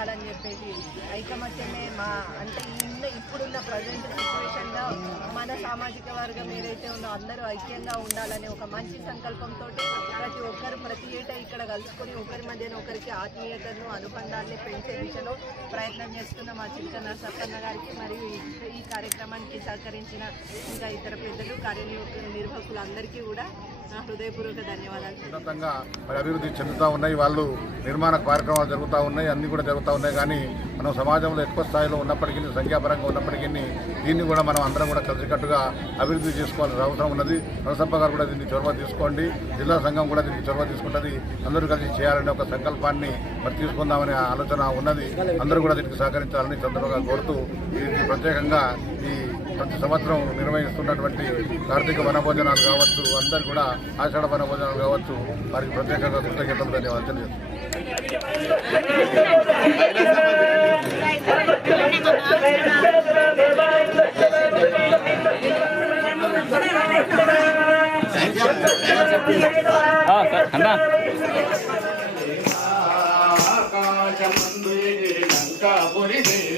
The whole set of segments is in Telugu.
బతకాలని చెప్పేసి ఐకమత్యమే మా అంటే ఇన్న ఇప్పుడున్న ప్రజెంట్ సిచ్యువేషన్లో మన సామాజిక వర్గం ఏదైతే ఉందో అందరూ ఐక్యంగా ఉండాలనే ఒక మంచి సంకల్పంతో ప్రతి ఒక్కరు ప్రతి ఏటా ఇక్కడ కలుసుకొని ఒకరి మధ్యన ఒకరికి ఆత్మీయతను అనుబంధాన్ని పెంచే దిశలో ప్రయత్నం చేస్తున్న మా చిన్న నరసప్పన్న గారికి మరియు ఈ కార్యక్రమానికి సహకరించిన ఇంకా ఇతర పెద్దలు కార్య నిర్వాహకులందరికీ కూడా హృదయపూర్వక ధన్యవాదాలు. మరి అభివృద్ధి చెందుతూ ఉన్నాయి. వాళ్ళు నిర్మాణ కార్యక్రమాలు జరుగుతూ ఉన్నాయి. అన్నీ కూడా జరుగుతూ ఉన్నాయి. కానీ మనం సమాజంలో ఎక్కువ స్థాయిలో ఉన్నప్పటికీ సంఖ్యాపరంగా ఉన్నప్పటికీ దీన్ని కూడా మనం అందరం కూడా కలిసికట్టుగా అభివృద్ధి చేసుకోవాల్సిన అవసరం ఉన్నది. నరసప్ప గారు కూడా దీన్ని చొరవ తీసుకోండి. జిల్లా సంఘం కూడా దీనికి చొరవ తీసుకుంటుంది. అందరూ కలిసి చేయాలనే ఒక సంకల్పాన్ని మరి తీసుకుందామనే ఆలోచన ఉన్నది. అందరూ కూడా దీనికి సహకరించాలని సందర్భంగా కోరుతూ ప్రత్యేకంగా ఈ ప్రతి సంవత్సరం నిర్వహిస్తున్నటువంటి కార్తీక వనభోజనాలు కావచ్చు అందరు కూడా ఆషాఢ వనభోజనాలు కావచ్చు వారికి ప్రత్యేకంగా కృతజ్ఞతలు ధన్యవాదాలు అన్నా ఆకాశమందు లంకాపురి దేవి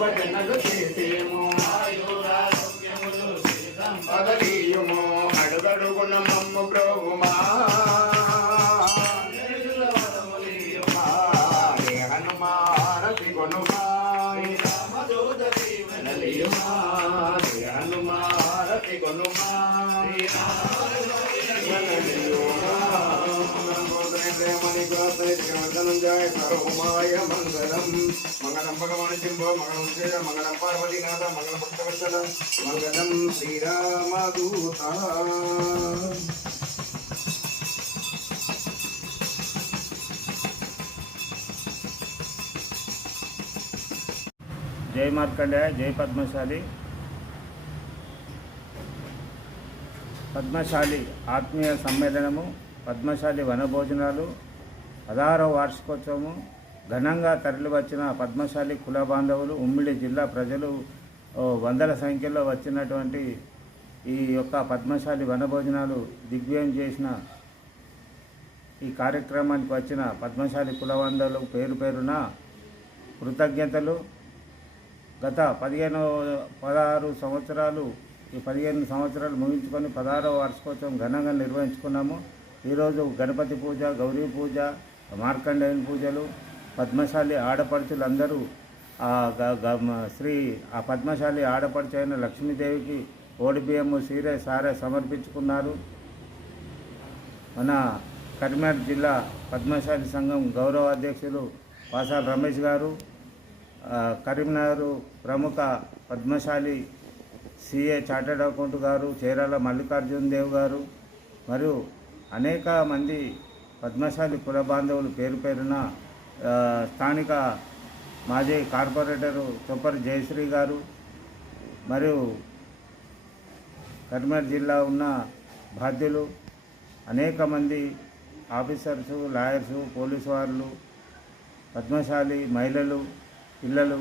భజనలు చేసేమో? ఆయురారోగ్యములు శ్రీ మమ్ము ప్రోగుమా హనుమారతి గొనుమా రామదూత దీవెనలియుమా హనుమారతి గొనుమా జయ సర్వమాయ మంగళం మంగళం భగవాన్ శంభో మంగళం జయ మంగళం పార్వతీనాథ మంగళం భక్తవత్సల మంగళం శ్రీరామదూత జై మార్కండేయ జై పద్మశాలి. పద్మశాలి ఆత్మీయ సమ్మేళనము పద్మశాలి వనభోజనాలు పదహారవ వార్షికోత్సవము. ఘనంగా తరలివచ్చిన పద్మశాలి కుల బాంధవులు ఉమ్మిడి జిల్లా ప్రజలు వందల సంఖ్యలో వచ్చినటువంటి ఈ యొక్క పద్మశాలి వనభోజనాలు దిగ్వ్యం చేసిన ఈ కార్యక్రమానికి వచ్చిన పద్మశాలి కులవందలు పేరు పేరున కృతజ్ఞతలు. గత పదిహేను పదహారు సంవత్సరాలు ఈ పదిహేను సంవత్సరాలు ముగించుకొని పదహారవ వార్షికోత్సవం ఘనంగా నిర్వహించుకున్నాము. ఈరోజు గణపతి పూజ గౌరీ పూజ మార్కండేయన్ పూజలు పద్మశాలి ఆడపడుచులందరూ ఆ గ- గ- శ్రీ ఆ పద్మశాలి ఆడపడుచు అయిన లక్ష్మీదేవికి ఓడిబియ్యము సీరే సారే సమర్పించుకున్నారు. మన కరీంనగర్ జిల్లా పద్మశాలి సంఘం గౌరవ అధ్యక్షులు వాసాల రమేష్ గారు కరీంనగర్ ప్రముఖ పద్మశాలి సిఏ చార్టెడ్ అకౌంట్ గారు చీరాల మల్లికార్జున్ దేవ్ గారు మరియు అనేక మంది పద్మశాలి కుల బాంధవులు పేరు పేరున స్థానిక మాజీ కార్పొరేటరు చొప్పరి జయశ్రీ గారు మరియు కరీంనగర్ జిల్లా ఉన్న బాధ్యులు అనేక మంది ఆఫీసర్సు లాయర్సు పోలీసు వాళ్ళు పద్మశాలి మహిళలు పిల్లలు.